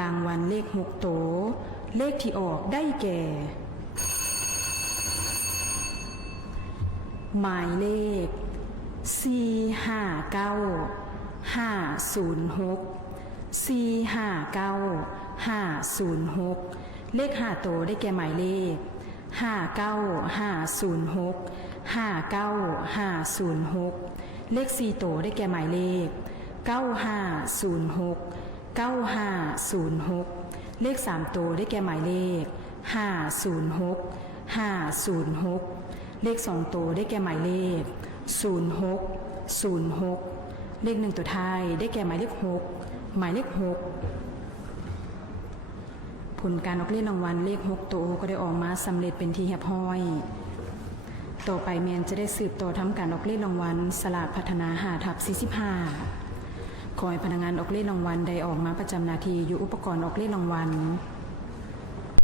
รางวัลเลข6โตวเลขที่ออกได้แก่ หมายเลข459 506 459 506เลข5โตวได้แก่หมายเลข59506 59506เลข4โตวได้แก่หมายเลข9506 9506เลข3โตวได้แก่หมายเลข506 506เลข2โตวได้แก่หมายเลข0606เลข1ตัวท้ายได้แก่หมายเลข6หมายเลข6ผลการออกเลขรางวัลเลข6ตัวก็ได้ออกมาสำเร็จเป็นที่เรียบร้อยต่อไปแมนจะได้สืบต่อทำการออกเลขรางวัลสลากพัฒนา5/45ขอให้พนักงานออกเลขรางวัลได้ออกมาประจำหน้าที่อยู่อุปกรณ์ออกเลขรางวัล